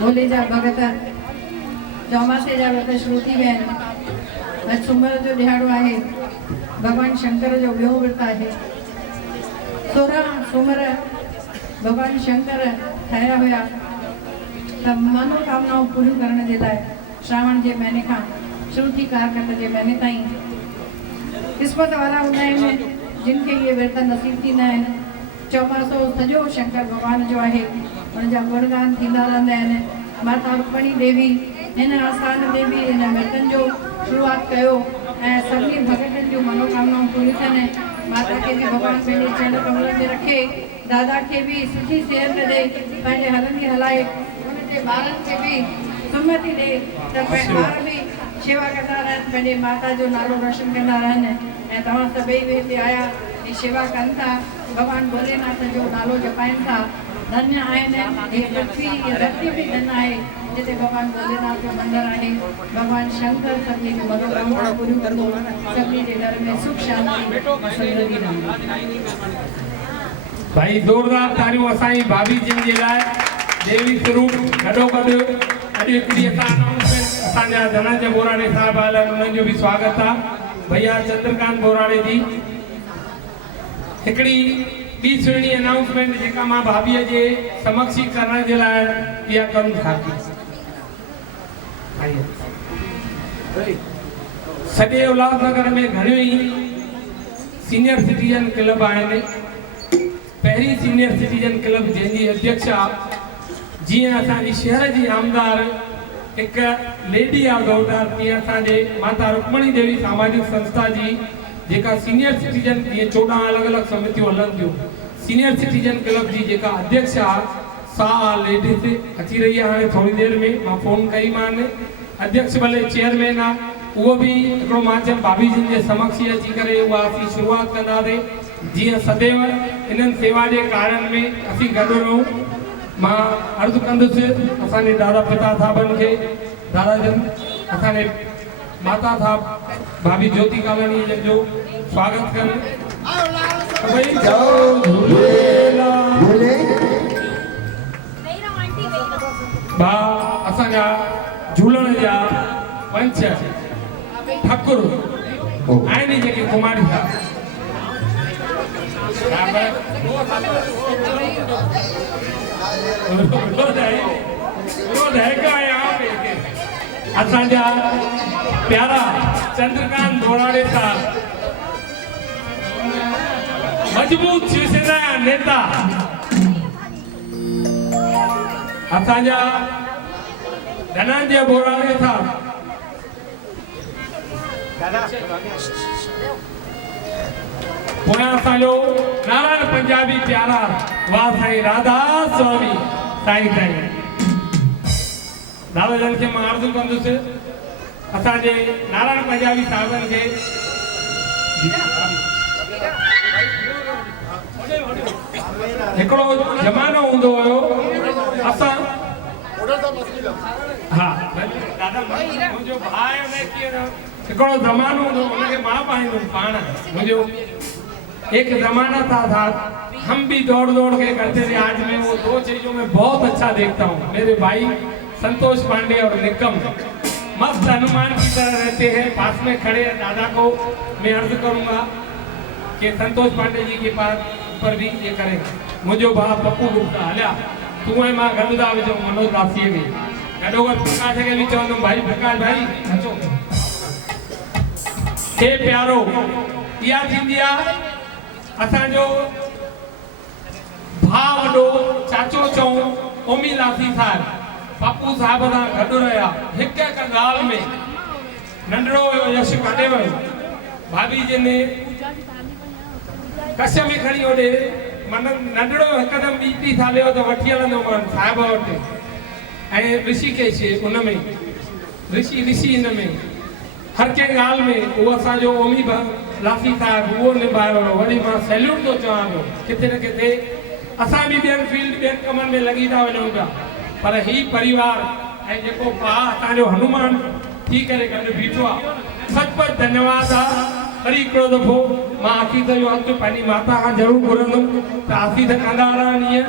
भोले जा भगत चौमासे जा व्रत शुरू थी विया आहिनि। अॼु सूमर जो ॾियारो आहे, भॻवान शंकर जो ॿियो व्रत आहे। 16 सूमर भॻवान शंकर ठाहिया हुया त मनोकामनाऊं पूरियूं करण जे लाइ श्रावण जे महीने खां शुरू थी कारकट जे महीने ताईं क़िस्मत वारा हूंदा आहिनि जिन खे इहे व्रत नसीब थींदा आहिनि। चौमासो सॼो शंकर भॻवान जो आहे, उनजा गुणगान थींदा रहंदा आहिनि। माता रुक्मणी देवी हिन आस्थान ते बि हिन व्रतनि जो शुरूआत कयो ऐं सभिनी भॻतनि जूं मनोकामनाऊं पूरियूं थियनि। माता खे बि भॻवानु पंहिंजे चरण कमलनि में रखे, दादा खे बि सुठी सिहत ॾे, पंहिंजे हलंदी हलाए, उनजे ॿारनि खे बि सुमति ॾे त ॿार बि शेवा कंदा रहनि, पंहिंजे माता जो नालो रोशन कंदा रहनि। ऐं तव्हां सभई बि हिते आया ऐं शेवा कनि था, भॻवानु भोलेनाथ जो नालो जपाइनि था। धन्य आहिनि हे पृथ्वी, हे धरती बि धन्य आहे जिते भॻवानु भोलेनाथ जो मंदरु आहे। भॻवानु शंकर सभिनी खे मनोकामना पूरियूं कंदो, सभिनी जे घर में सुख शांति समृद्धि रहंदी। भाई जोरदार तारियूं असांजी भाभी जिन जे लाइ। देवी स्वरूप गॾोगॾु अॼु हिकिड़ी अनाउंसमेंट असांजा धनंजय बोराड़े साहिब आयल आहिनि, उन्हनि जो बि स्वागत आहे। भैया चंद्रकांत बोराड़े जी हिकिड़ी ॿी सुहिणी अनाउंसमेंट जेका मां भाभीअ जे समक्ष करण जे लाइ इहा कमु था सॼे उल्हासनगर में घणियूं ई सीनियर सिटीजन क्लब आहिनि। पहिरीं सीनियर सिटीजन क्लब जंहिंजी अध्यक्ष आहे, जीअं असांजी शहर जी आमदार हिकु लेडी ऑफ द ऑर्डर, तीअं असांजे माता रुक्मणी देवी सामाजिक संस्था जी जेका सीनियर सिटीजन, जीअं 14 अलॻि अलॻि समितियूं हलनि थियूं, सीनियर सिटीजन क्लब जी जेका अध्यक्ष आहे सा लेडीज़ अची रही आहे। हाणे थोरी देरि में मां फोन कईमानि, अध्यक्ष भले चेयरमैन आहे, उहो बि हिकिड़ो मां चयमि भाभी जिन जे समक्ष अची करे उहा असीं शुरूआत कंदासीं, जीअं सदैव इन्हनि सेवा जे कारण में असीं गॾु रहूं। मां अर्ज़ु कंदुसि असांजे दादा पिता साहबनि खे, दादा जन असांजे माता साहब भाभी ज्योति कालानी जन जो स्वागत कनि। असांजा झूलण जा पंच ठाकुर आहिनि जेके कुमारी असांजा प्यारा चंद्रकांत बोराड़े साहब, मजबूत शिवसेना नेता, असांजा धनंजय बोराड़े साहब, पुणा असांजो नारायण पंजाबी प्यारा वाह साईं राधा स्वामी साईं साईं। दादा जन खे मां अर्ज़ु कंदुसि असांजे नारायण पंजाबी साहिबनि खे हिकिड़ो ज़मानो हूंदो हुयो, असां हा दादा मुंहिंजो भाउ हिकिड़ो ज़मानो हूंदो हुनखे मां पाईंदुमि पाण। मुंहिंजो एक ज़माना था हम भी दौड़ दौड़ के करते थे, आज मैं वो दो चीजों में बहुत अच्छा देखता हूँ। मेरे भाई संतोष पांडे और निकम मस्त हनुमान की तरह रहते हैं, पास में खड़े हैं। दादा को मैं अर्ज करूंगा कि संतोष पांडे जी के पास पर भी ये करेगा। मुझे भाउ पप्पू गुप्ता हलिया तू ऐं मां गॾु था विझूं मनोज दासीअ खे, गॾोगॾु प्रकाश खे बि चवंदुमि भाई प्रकाश भाई अचो। हे प्यारो इहा थींदी आहे असांजो भाउ वॾो चाचो चऊं ओमी लासी साहिब पप्पू साहिब सां गॾु रहिया। हिकु हिकु ॻाल्हि में नंढड़ो हुयो यश काॾे वियो, भाभी जिन कश में खणी होॾे मन नंढड़ो हिकदमि ॿीटी साले जो त वठी हलंदो मान साहिब वटि, ऐं ऋषिकेश उन में ऋषि हिन में हर कंहिं ॻाल्हि में उहो असांजो ओमी लासी साहिब उहो निभायो वियो। वरी मां सैल्यूट थो चवां पियो, किथे न किथे असां बि ॿियनि फील्ड ॿियनि कमनि में लॻी था वञूं पिया, पर ही परिवार ऐं जेको भाउ असांजो हनुमान थी करे गॾु बीठो आहे, सचपच धन्यवाद आहे। वरी हिकिड़ो दफ़ो मां आसीस जो हक़ पंहिंजी माता खां ज़रूरु घुरंदुमि त आसीस कंदा रहनि ईअं